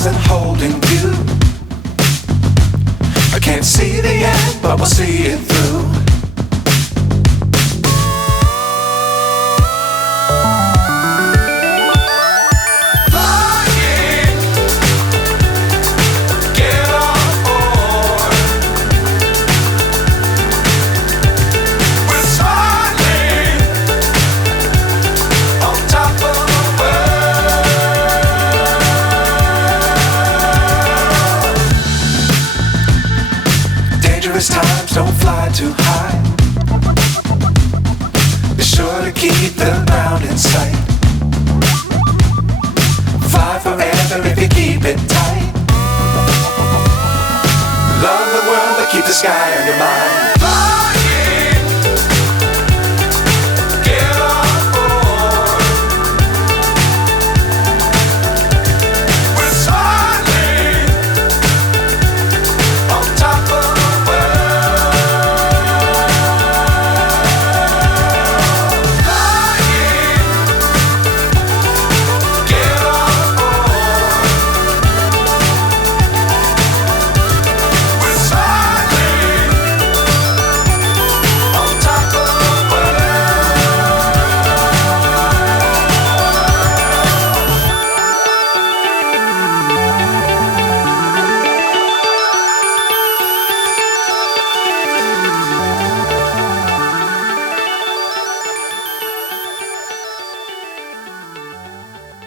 stars and holding you. I can't see the end, but we'll see it through. Times don't fly too high. Be sure to keep the ground in sight. Fly forever if you keep it tight. Love the world but keep the sky on your mind.